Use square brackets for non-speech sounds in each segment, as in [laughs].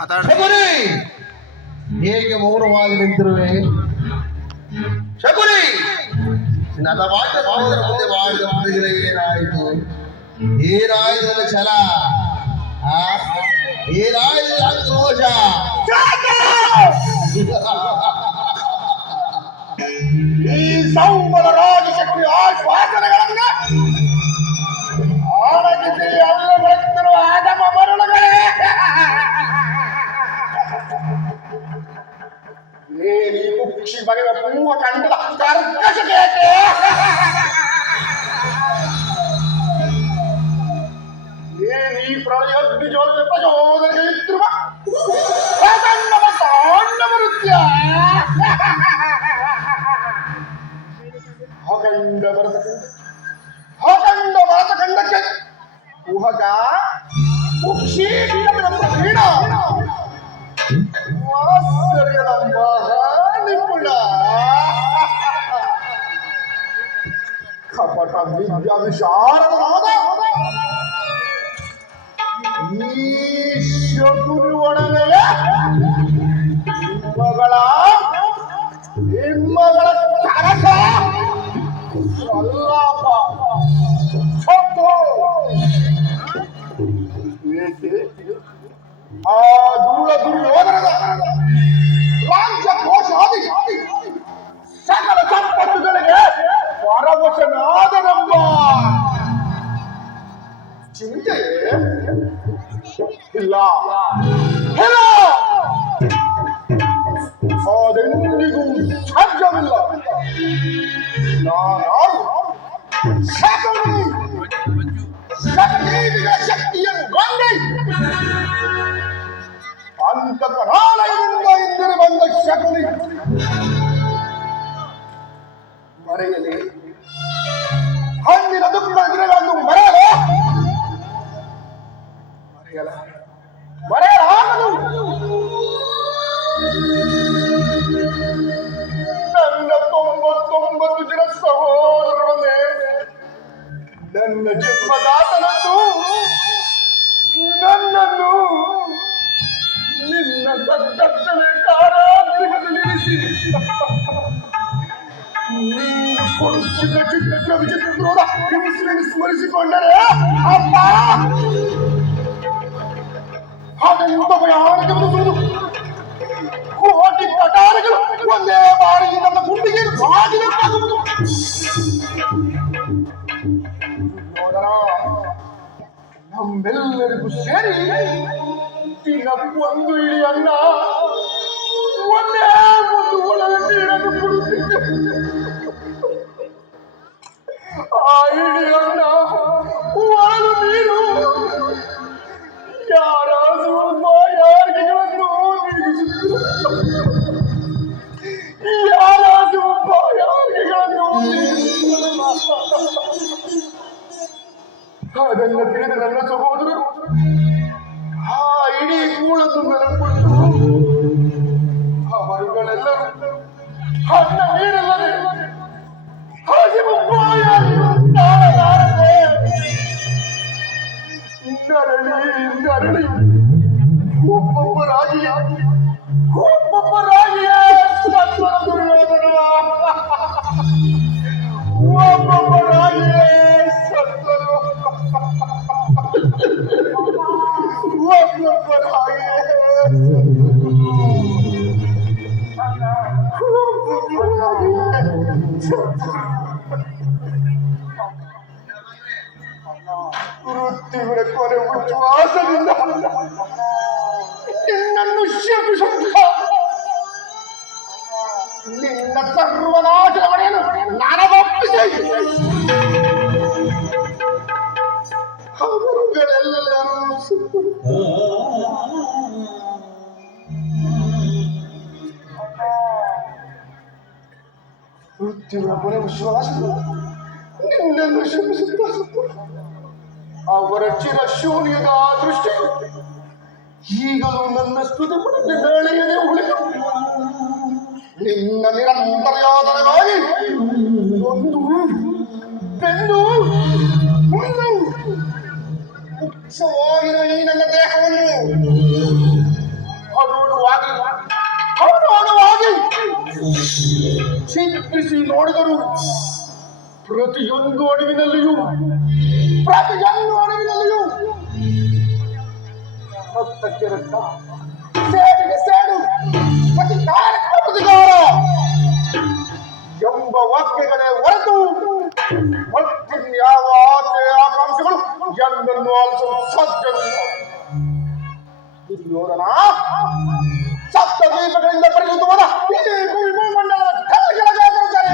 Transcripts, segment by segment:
ಮಾತಾಡ ಶಕುನಿ ಹೇಗೆ ಮೌನವಾಗಿ ನಿಂತಿರುವೆ ಶಕುನಿ ನನ್ನ ಮಾಡಿದ ಸಹೋದರ ಮುಂದೆ ಮಾಡಿದ ಮುಂದಿನ ಏನಾಯಿತು ಏನಾಯಿತು ನನ್ನ ಛಲ ಆ? ಏನಾಯಿತು ನನ್ನ ಕ್ರೋಶ ಈ ಸಂಬಳ ರಾಜಶಕ್ತಿ ಆಶ್ವಾಸನೆಗಳನ್ನ ಆಳಗಿಸಿ ಅಲ್ಲ ಬೆಳೆಸುತ್ತಿರುವ ಆದಮ ಮರಳುಗಳೇ ಏನಿ ಕುಕ್ಷಿ ಬಗೆಯ ಪೂವ ಕಂಡದ ಕರ್ಕಶಕ್ಕೆ ಏಕೆ? ಏನಿ ಪ್ರಳಯ ಜ್ವಲ ಪ್ರಚೋದನೆಗೆ ಇತ್ತಿರುವ ಪ್ರಚಂಡ ತಾಂಡವ ನೃತ್ಯ ಅಖಂಡ ಭರತಖಂಡ ಅಖಂಡ ಭರತಖಂಡಕ್ಕೆ ಕುಹಕ ಕುಕ್ಷೀಂಡ ಕ್ರೀಡ ವಾತ್ಸಲ್ಯದ ಮಹಾನಿಪುಣ ಕಪಟ ವಿದ್ಯಾ ವಿಶಾರದನಾದ ಈ ಶಕುನಿ ಒಡನೆಯ ನಿಮ್ಮಗಳ ನಿಮ್ಮಗಳ ಕರಕ ಸಲ್ಲಾಪ ಸತ್ತು ಏಕೆ ಆ ದೂರ ದುರ್ಯೋಧನದ ರಾಜ್ಯ ಕೋಶಾದಿ ಸಕಲ ಸಂಪತ್ತುಗಳಿಗೆ ಪರವಶನಾದನೆಂಬ ಚಿಂತೆ ಇಲ್ಲ ಇಲ್ಲ ಅದೆಂದಿಗೂ ಸಾಧ್ಯವಿಲ್ಲ ನಾನು ಶಕುನಿ ಶಕ್ತಿಯ ಶಕ್ತಿಯನ್ನು ಗೊಂಡಿ ಅಂತಕರಾಲಯದಿಂದ ಹಿಂದಿರು ಬಂದ ಶಕುನಿ ಮರೆಯಲಿ ಹಣ್ಣಿನ ದುಃಖ ದಿನಗಳನ್ನು ಮರೆಯಲು ಮರೆಯಲ ಮರೆಯಲಾಗದು ನನ್ನ ತೊಂಬತ್ತೊಂಬತ್ತು ಜನ ಸಹೋದರರೊಡನೆ ನನ್ನ ಜನ್ಮದಾತನನ್ನು ಹಿಂಸೆಯನ್ನು ಸ್ಮರಿಸಿಕೊಂಡರೆ ಅಪ್ಪ ಕೋಟಿ ಕಟಾರಗಳು ಒಂದೇ ಬಾರಿಗೆ ನನ್ನ ಗುಂಡಿಗೆ ಬಾಗಿಲಕ್ಕಾಗುವುದು ನೋಡರ ನಮ್ಮೆಲ್ಲರಿಗೂ ಸೇರಿ ದಿನಕ್ಕೊಂದು ಇಳಿ ಅನ್ನ ಒಂದೇ ಒಂದು ಅದನ್ನು ತಿಳಿದ ನನ್ನ ಸಹೋದರರು நரளி நரளி ஒப்பொப்ப ராஜியா ஒப்பொப்ப ராஜியா ಅವರುಗಳೆಲ್ಲರೂ ಮೃತ್ಯುವಿನ ಕೊನೆ ವಿಶ್ವಾಸದಿಂದ ನಿನ್ನನ್ನು ಶಪಿಸುತ್ತ ಅವರ ಚಿರ ಶೂನ್ಯದ ದೃಷ್ಟಿ ಈಗಲೂ ನನ್ನ ಸ್ತುತಿ ಪಡೆದ ನಾಳೆಯದೇ ಉಳಿದು ನಿನ್ನ ನಿರಂತರ ಯಾತನೆಗಾಗಿ ಒಂದು ಬೆಂದು ಒಂದು ಉತ್ಸವಾಗಿರುವ ಈ ನನ್ನ ದೇಹವನ್ನು ನೋಡುವಾಗಿ ನೋಡುವಾಗಿ ಚಿಂತಿಸಿ ನೋಡಿದರು ಪ್ರತಿಯೊಂದು ಅಡುವಿನಲ್ಲಿಯೂ ಪ್ರತಿಯೊಂದು ಅಡುವಿನಲ್ಲಿಯೂ ರಕ್ತಕ್ಕೆ ರಕ್ತ ಸೇಡಿಗೆ ಸೇಡು ಪ್ರತಿಕಾರಕ್ಕೆ ಪ್ರತಿಕಾರ ಎಂಬ ವಾಕ್ಯಗಳೇ ಹೊರತು ಮತ್ತಿನ್ಯಾವ يمن والزم صدق دورنا سبت دی پکڑ لے پر تو بنا یہ کوئی منڈل ٹھل کے لگا کر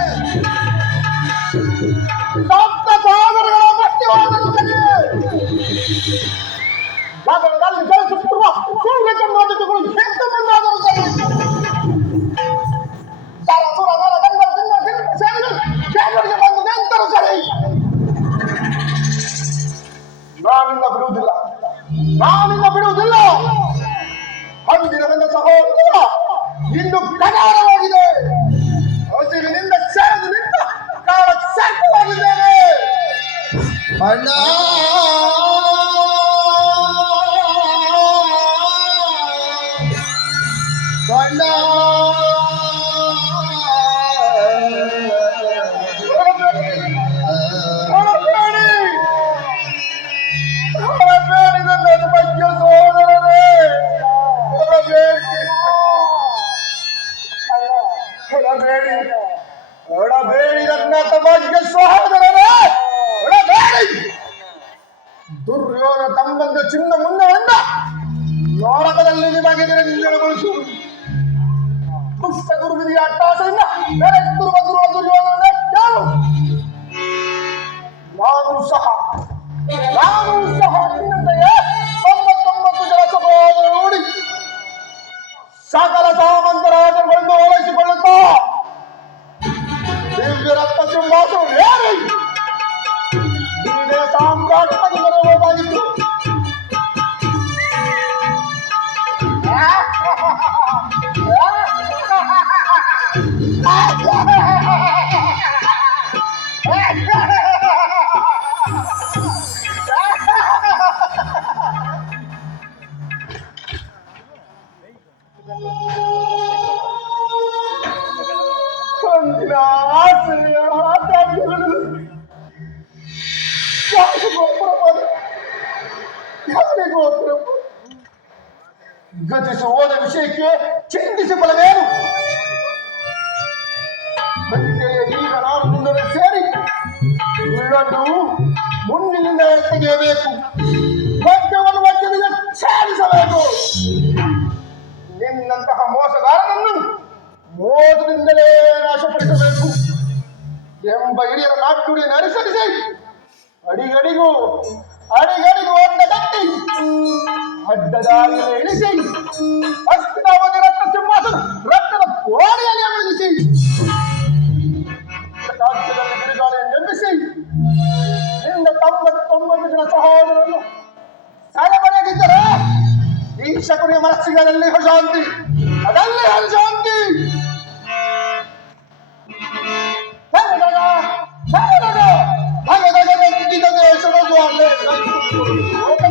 ನಾನಿಂದ ಬಿಡುವುದಿಲ್ಲ. ಅಂದಿನ ನನ್ನ ಸಹೋದರ ಇಂದು ಕಡಾರವಾಗಿದೆ ಹಸಿರಿನಿಂದ ನಿಂತ ಕಾಲ ಸಾಕವಾಗಿದ್ದೇನೆ ಅಣ್ಣ ಅಣ್ಣ! ದುರ್ಯೋಗ ತಮ್ಮಂದ ಚಿನ್ನ ಮುಂದೆಯಿಂದ ನೋರಕದಲ್ಲಿ ನಿಮಗೆ ನಿಲ್ಲಗೊಳಿಸು ದುಷ್ಟ ಗುರುವಿನ ಅಟ್ಟಾಸದಿಂದ ಬೆರೆತಿರುವ ದುರ್ವ ದುರ್ಯೋಧನ ಯಾರು? ನಾನು ಸಹ ನಾನು ಸಹ ನಿನ್ನಂತೆಯೇ ತೊಂಬತ್ತೊಂಬತ್ತು ಜನ ಸಭೆಯನ್ನು ನೋಡಿ ಸಕಲ ಸಾಮಂತರಾಜರುಗಳನ್ನು ಓಲೈಸಿಕೊಳ್ಳುತ್ತಾ. ದಿವ್ಯ ಸಿಂಹಾಸನ ಏರಿ. ಅಡಿಗಡಿಗೂ ಅಡಿಗಡಿಗೂ ಅಡ್ಡ ಕಟ್ಟಿ ಅಡ್ಡದಾಗಿ ಇಳಿಸಿ. ಅಸ್ತಿನಾವತಿ ರಕ್ತ ಸಿಂಹಾಸನ, ರಕ್ತದ ಕೋಣೆಯಲ್ಲಿ ಅಮೃತಿಸಿ ರಾಜ್ಯದಲ್ಲಿ ಬಿರುಗಾಳಿಯನ್ನು ನಿರ್ಮಿಸಿ ನಿನ್ನ ತೊಂಬತ್ತೊಂಬತ್ತು ಜನ ಸಹೋದರನ್ನು ಸೆರೆಮನೆಗಿದ್ದರೆ ಈ ಶಕುನಿಯ ಮನಸ್ಸಿಗಳಲ್ಲಿ ಶಾಂತಿ ಅದರಲ್ಲಿ ಶಾಂತಿ. Thank you.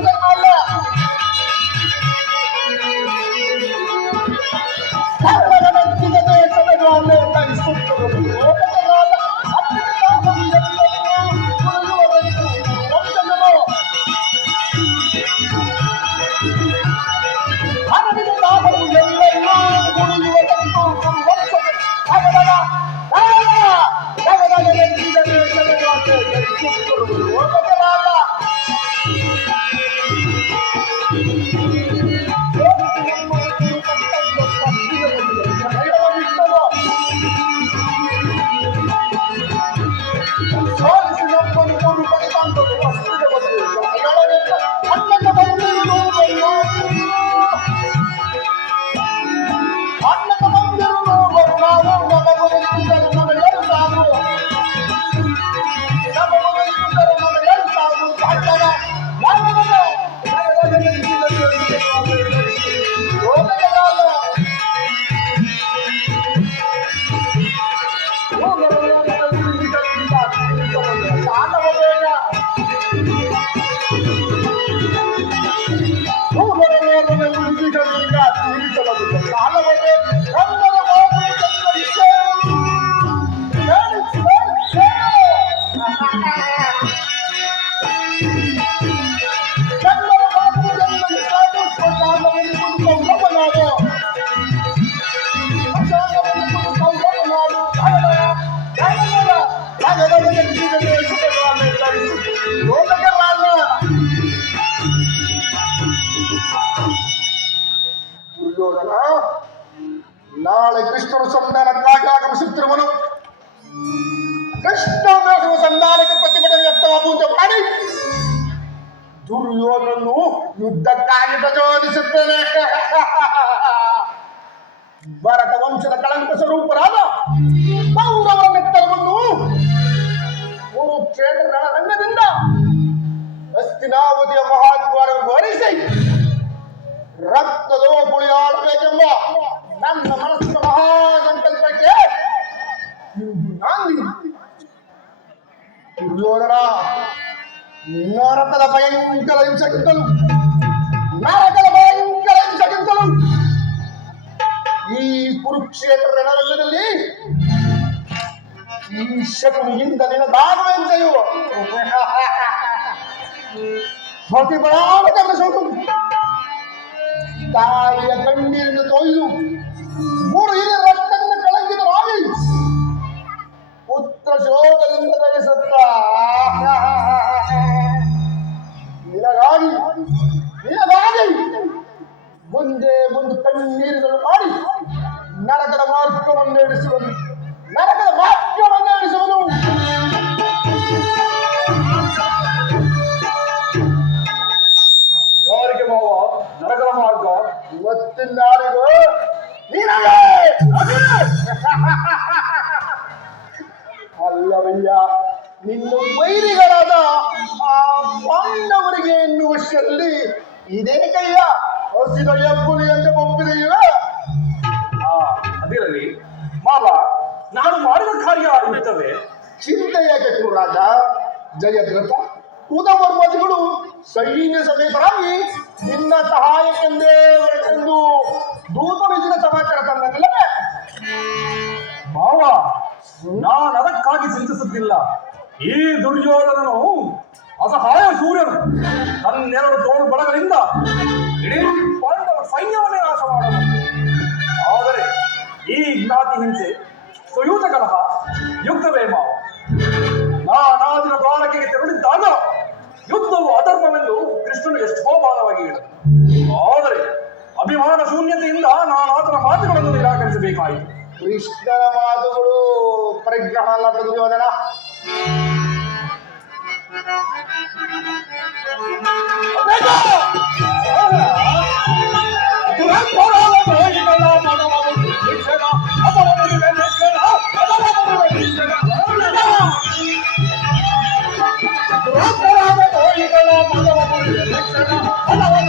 ದುರ್ಯೋಧನ ನರಕದ ಭಯಂಕರ ಹಿಂಸೆಗಿಂತಲೂ ನರಕದ ಭಯಂಕರ ಹಿಂಸೆಗಿಂತಲೂ ಈ ಕುರುಕ್ಷೇತ್ರ ರಣರಂಗದಲ್ಲಿ ಈ ಶಕುನಿಯಿಂದ ನಿನಗಾಗುವ ಹಿಂಸೆಯು ಪ್ರತಿಫಲಾವತ ತಾಯಿಯ ಕಣ್ಣೀರನ್ನು ತೊಯ್ದು ಮೂರು ಹಿರಿಯ ಪುತ್ರ ಶೋಕದಿಂದ ಧರಿಸುತ್ತ ನಿನಗಾಗಿ ನಿನಗಾಗಿ ಮುಂದೆ ಮುಂದೆ ಕಣ್ಣೀರುಗಳು ಮಾಡಿ ನರಕದ ಮಾರ್ಗವನ್ನು ನಡೆಸುವುದು ನರಕದ ಮಾರ್ಗವನ್ನು ನಡೆಸುವುದು ದುರ್ಯೋಧನನು ಅಸಹಾಯ ಸೂರ್ಯನು ತನ್ನೆರಡು ತೋಳು ಬಳಗದಿಂದ ಇಡೀ ಪಾಂಡವ ಸೈನ್ಯವನ್ನೇ ನಾಶ ಮಾಡಲು ಆದರೆ ಈ ಜ್ಞಾತಿ ಹಿಂಸೆ, ಸುಯೂತ ಕಲಹ ಯುದ್ಧವೇ ಮಾವ. ನಾನಾದಿನ ದ್ವಾರಕೆಗೆ ತೆರಳಿದ್ದಾಗ ಯುದ್ಧವು ಅಧರ್ಮವೆಂದು ಕೃಷ್ಣನು ಎಷ್ಟೋ ಬಾಲವಾಗಿ ಹೇಳಿದ ಆದರೆ ಅಭಿಮಾನ ಶೂನ್ಯತೆಯಿಂದ ನಾನು ಮಾತುಗಳನ್ನು ನಿರಾಕರಿಸಬೇಕಾಯಿತು. ಕೃಷ್ಣನ ಮಾತುಗಳು ಪರಿಗ್ರಹ ಅಲ್ಲ Hello,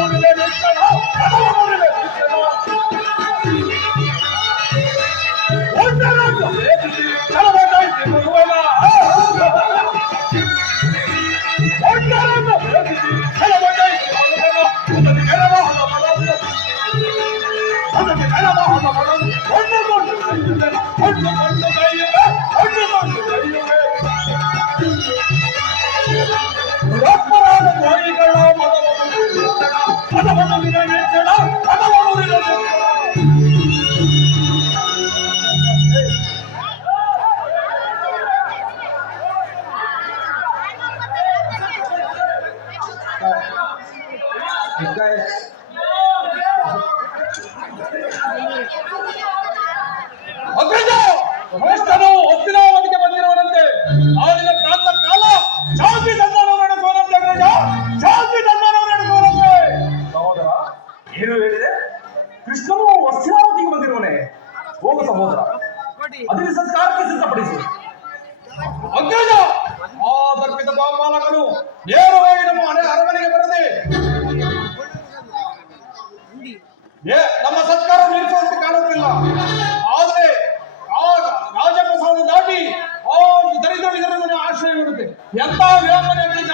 ಎಂತ ವಿಳಂಬನೆ ಬೀಜ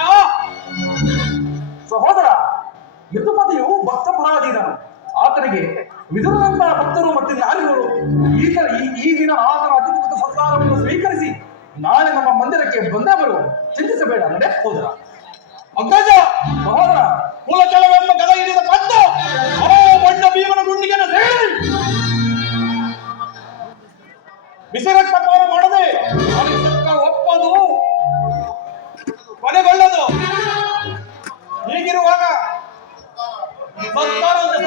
ಸಹೋದರ, ಯದುಪತಿಯು ಭಕ್ತ ಪರಾಧೀನನು ಆತನಿಗೆ ವಿದುರನಂತಹ ಭಕ್ತರು ಮತ್ತು ನಾರಿಗಳು ಈಗ ಈ- ದಿನ ಆತನ ಅಧಿಕೃತ ಸರ್ಕಾರವನ್ನು ಸ್ವೀಕರಿಸಿ ನಾಳೆ ನಮ್ಮ ಮಂದಿರಕ್ಕೆ ಬಂದೇ ಬರುವ ಚಿಂತಿಸಬೇಡ ಅಂದ್ರೆ ಹೋದರ ಅಗ್ರಜ ಸಹೋದರ ಕುಲಚಲವೆಂಬ ಗದ ಹಿಡಿದ ಕತ್ತು ಬಣ್ಣ ಭೀಮನ ಗುಂಡಿಗೆ ಪಾನ ಮಾಡದೆ ಒಪ್ಪದು. ಕೊನೆಗೊಳ್ಳದು ಹೀಗಿರುವಾಗ ಸತ್ಕಾರ ಅಂದ್ರೆ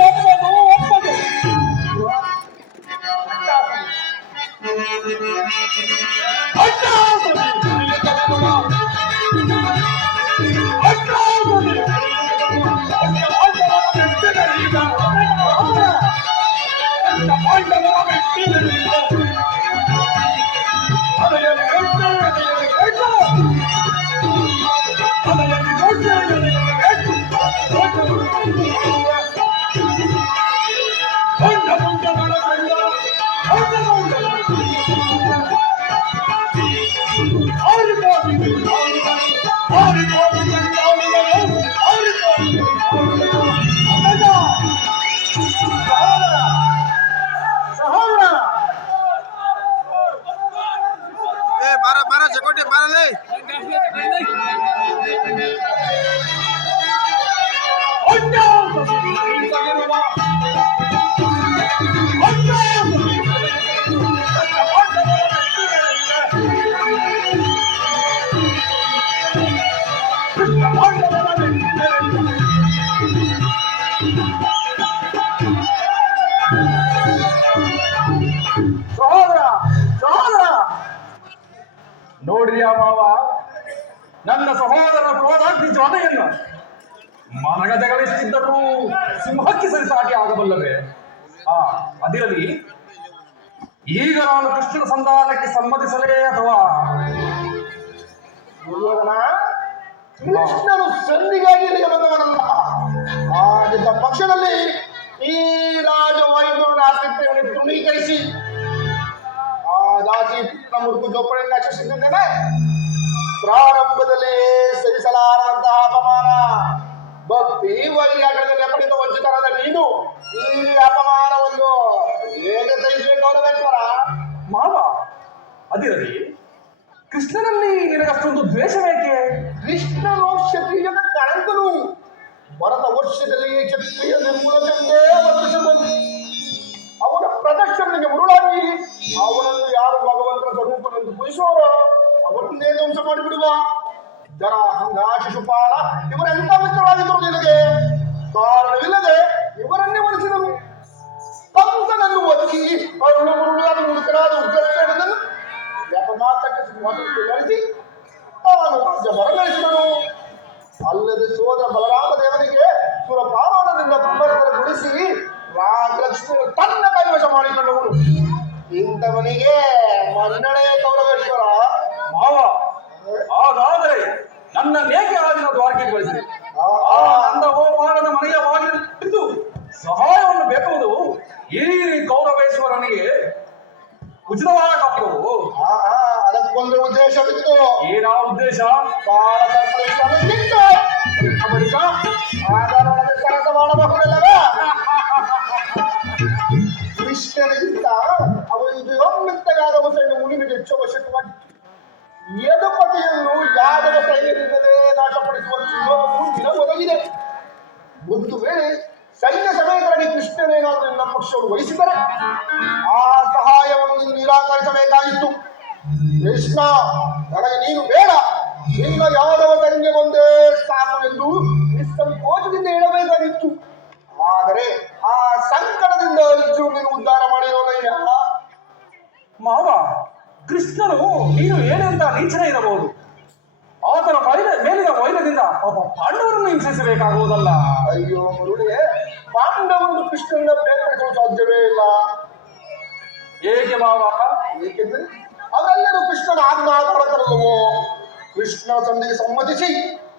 Come on, come on. ಸಿಂಹಕ್ಕೆ ಸರಿಸಾಟಿ ಆಗಬಲ್ಲವೇ? ಆ, ಅದಿರಲಿ. ಈಗ ನಾನು ಕೃಷ್ಣನ ಸಂಧಾನಕ್ಕೆ ಸಮ್ಮತಿಸಲೇ ಅಥವಾ? ಕೃಷ್ಣನು ಸಂಧಿಗಾಗಿ ಇಲ್ಲಿಗೆ ಬಂದವನಲ್ಲ. ಆಗಿದ್ದ ಪಕ್ಷದಲ್ಲಿ ಈ ರಾಜ ವೈಭವನ ಆಸಕ್ತಿಯನ್ನು ತೃಣೀಕರಿಸಿ. ಆ ದಾಸಿ ಮುರುಕು ಜೋಪಡಿಯನ್ನು ರಕ್ಷಿಸಿದ್ದೇನೆ ಪ್ರಾರಂಭದಲ್ಲಿ ಸರಿಸಲಾರದಂತಹ ಅಪಮಾನ. ಭಕ್ತಿ ವೈರ್ಯಾಗದಲ್ಲಿ ಅಪಡಿತ ವಂಚಿತರಾದ ನೀನು ಈ ಅಪಮಾನವನ್ನು ಹೇಗೆ ಸಹಿಸಬೇಕು ಅನ್ನಬೇಕಲ್ಲ ಮಾವ ಅದಿರಲಿ. ಕೃಷ್ಣನಲ್ಲಿ ನಿನಗಷ್ಟೊಂದು ದ್ವೇಷವೇಕೆ? ಕೃಷ್ಣನು ಕ್ಷತ್ರಿಯನ ಕಳಂಕನು ಭರತ ವರ್ಷದಲ್ಲಿ ಕ್ಷತ್ರಿಯ ನಿರ್ಮೂಲನೆಂದೇ ವರ್ತಿಸಿದನು. ಅವನ ಪ್ರದರ್ಶನಿಗೆ ಮುರುಳಾಗಿ ಅವನನ್ನು ಯಾರು ಭಗವಂತನ ಸ್ವರೂಪನೆಂದು ಪೂಜಿಸುವರೋ ಅವರನ್ನೇ ಧ್ವಂಸ ಮಾಡಿಬಿಡುವ ಜರಾಸಂಧ ಶಿಶುಪಾಲ ಇವರೆಂತ ಮಿತ್ರರಾಗಿದ್ದರು ನಿನಗೆ ಕಾರಣವಿಲ್ಲದೆ ಇವರನ್ನೇ ಒಲಿಸಿದನು ಕಂಸನನ್ನು ಒಲಿಸಿ, ಅರುಳು ಮುರುಳಾದ ಮುದುಕರಾದ ಉಗ್ರಸ್ತೇನನ್ನು ವ್ಯಾಪಮಾತಕ್ಕೆ ಸಿಂಹಾಸನಕ್ಕೆ ತಾನು ರಾಜ್ಯ ಬರಗಳಿಸಿದನು ಅಲ್ಲದೆ ಸೋದರ ಬಲರಾಮ ದೇವನಿಗೆ ಸುರಪಾವನದಿಂದ ಗುಡಿಸಿ ರಾಜಲಕ್ಷ್ಮಿ ತನ್ನ ಕೈವಶ ಮಾಡಿಕೊಂಡವನು. ಇಂಥವನಿಗೆ ಮನ್ನಣೆ ಕೌರವೇಶ್ವರ ಮಾವ ಹಾಗಾದರೆ ನನ್ನ ಆ ಆಗಿನ ದ್ವಾರಕೆ ಕಳಿಸಿದೆ ಆ ನಂದ ಹೋಮಾನದ ಮನೆಯ ಬಾಗಿಲು ಸಹಾಯವನ್ನು ಬೇಕುವುದು ಈ ಗೌರವೇಶ್ವರನಿಗೆ ಆ, ಅದಕ್ಕೊಂದು ಉದ್ದೇಶವಿತ್ತು. ಏನಾ ಉದ್ದೇಶ? ಕಾಲ ಪಕ್ಷವನ್ನು ವಹಿಸಿದರೆ ಆ ಸಹಾಯವನ್ನು ನೀನು ನಿರಾಕರಿಸಬೇಕಾಗಿತ್ತು. ಕೃಷ್ಣ ನನಗೆ ನೀನು ಬೇಡ. ನಿನ್ನ ಯಾದವ ಸೈನ್ಯ ಒಂದೇ ಸಾಕು ಎಂದು ನಿಸ್ಸಂಕೋಚದಿಂದ ಹೇಳಬೇಕಾಗಿತ್ತು. ಆದರೆ ಆ ಸಂಕಟದಿಂದ ಅರ್ಜುನನು ಉದ್ಧಾರ ಮಾಡಿರೋದಯ್ಯ ಮಾವ ಕೃಷ್ಣನು ನೀನು ಏನೆಂತ ನೀಚನೆ ಇರಬಹುದು. ಆತನ ಮೈಲ ಮೇಲಿನ ಮೈಲದಿಂದ ಒಬ್ಬ ಪಾಂಡವರನ್ನು ಹಿಂಸಿಸಬೇಕಾಗುವುದಲ್ಲ. ಅಯ್ಯೋ ಮುರುಳಿಗೆ ಪಾಂಡವರನ್ನು ಕೃಷ್ಣನ ಬೇರ್ಪಡಿಸಲು ಸಾಧ್ಯವೇ ಇಲ್ಲ. ಹೇಗೆ ಮಾವ? ಏಕೆಂದರೆ ಅದೆಲ್ಲರೂ ಕೃಷ್ಣನ ಆಜ್ಞಾಧಾರಕರಲ್ಲವೋ ಕೃಷ್ಣ ತಂದೆಗೆ ಸಮ್ಮತಿಸಿ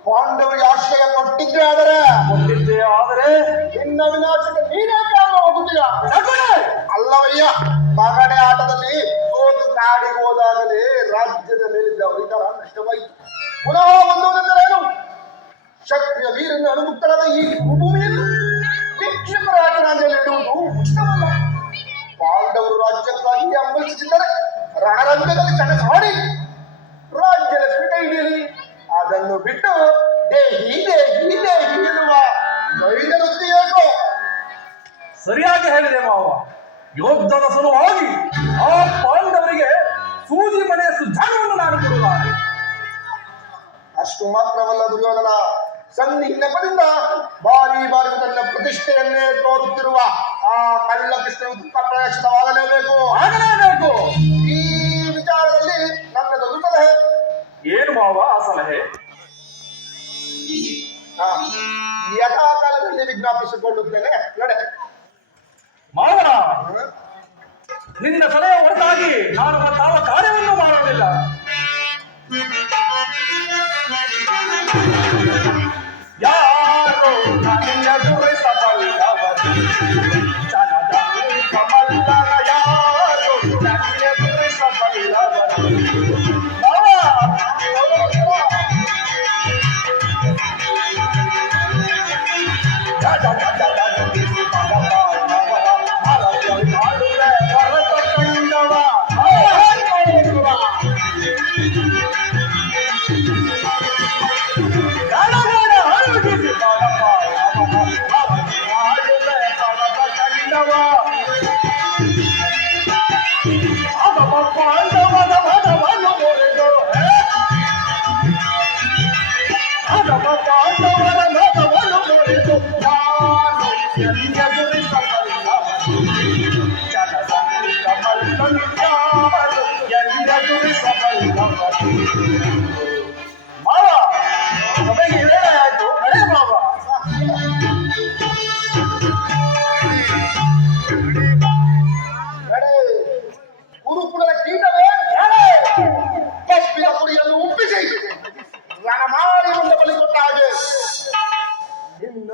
ಪಾಂಡವರಿಗೆ ಆಶ್ರಯ ಕೊಟ್ಟಿದ್ದೆ ಆದರೆ ಕೊಟ್ಟಿದ್ದೆ ಆದರೆ ನಿನ್ನ ವಿನಾಶಕ್ಕೆ ನೀನೇ ಕಾರಣ ಹೋಗುತ್ತೀಯ! ಅಲ್ಲವಯ್ಯ ಮಗಡೆ ಆಟದಲ್ಲಿ ಸೋತು ಕಾಡಿಗೆ ಹೋದಾಗಲೇ ರಾಜ್ಯದ ಮೇಲಿದ್ದ ಅಧಿಕಾರ ನಷ್ಟವಾಯಿತು. ಪುನಃ ಬಂದುವುದೆಂದರೇನು ಶಕ್ತಿಯ ವೀರನ ಅನುಮುಕ್ತರಾದ ಈ ಭೂಮಿಯಲ್ಲಿ ಹಂಬಲಿಸುತ್ತಿದ್ದರೆ ರಣರಂಗದಲ್ಲಿ ಮಾಡಿ ರಾಜ್ಯಲಕ್ಷ್ಮಿ ಪೀಠ ಹಿಡಿಯಲಿ ಅದನ್ನು ಬಿಟ್ಟು ದೇಹಿ ದೇಹಿ ದೇಹಿ ಎನ್ನುವ ವೈದ್ಯ ಸರಿಯಾಗಿ ಹೇಳಿದೆ ಮಾವ. ಯೋಧದ ಸಲುವಾಗಿ ಆ ಪಾಂಡವರಿಗೆ ಸೂಜಿ ಮನೆಯ ಸುಧಾನವನ್ನು ನಾನು ಕೊಡುವ. ಅಷ್ಟು ಮಾತ್ರವಲ್ಲ ದುರ್ಯೋಧನ ಸಂಧಿ ನೆಪದಿಂದ ಬಾರಿ ಬಾರಿ ತನ್ನ ಪ್ರತಿಷ್ಠೆಯನ್ನೇ ತೋರುತ್ತಿರುವ ಆ ಕಳ್ಳ ಕೃಷ್ಣನು ದುಃಖ ಪ್ರಯಾಸಿತವಾಗಲೇಬೇಕು ಆಗಲೇಬೇಕು ಈ ವಿಚಾರದಲ್ಲಿ ನನ್ನದೊಂದು ಸಲಹೆ. ಏನು ಮಾವ ಆ ಸಲಹೆ? ಯಥಾ ಕಾಲದಲ್ಲಿ ವಿಜ್ಞಾಪಿಸಿಕೊಳ್ಳುತ್ತೇನೆ. ನಡೆ. ಮಾವನ ನಿನ್ನ ಸಲಹೆ ಹೊರತಾಗಿ ನಾನು ಯಾವ ಕಾರ್ಯವನ್ನು ಮಾಡಲಿಲ್ಲ. ಯಾರು ನನ್ನ ಕಮಲ್ಲನ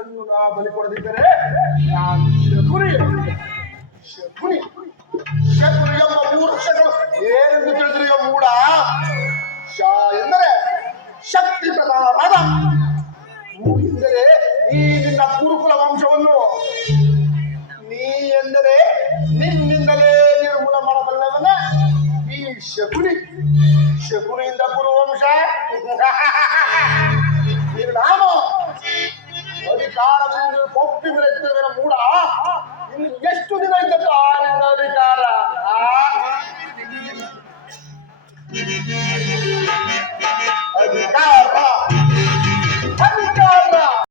ನಿನ್ನನ್ನು ನಾ ಬಲಿ ಕೊಡದಿದ್ದರೆ ನಾನು ಶಕುನಿ. ಶಕುನಿ. ಶಕುನಿ ಎಂಬ ಮೂರು ಅಕ್ಷರಗಳು ಏನೆಂದು ತಿಳಿದ್ರಿ ಮೂಡ? ಶ ಎಂದರೆ ಶಕ್ತಿ ಪ್ರಧಾನವಾದ ಎಂದರೆ ಈ ನಿನ್ನ ಕುರುಕುಲ ವಂಶವನ್ನು. ನೀ ಎಂದರೆ ನಿನ್ನಿಂದಲೇ ನಿರ್ಮೂಲ ಮಾಡಬಲ್ಲವನ ಈ ಶಕುನಿ. ಶಕುನಿಯಿಂದ [laughs] ಅಧಿಕಾರದಿಂದ ಕೊಟ್ಟು ಬಿಡುತ್ತಿರುವ ಮೂಡ. ಎಷ್ಟು ದಿನ ಇದ್ದಪ್ಪ ನಿನ್ನ ಅಧಿಕಾರ? ಅಧಿಕಾರ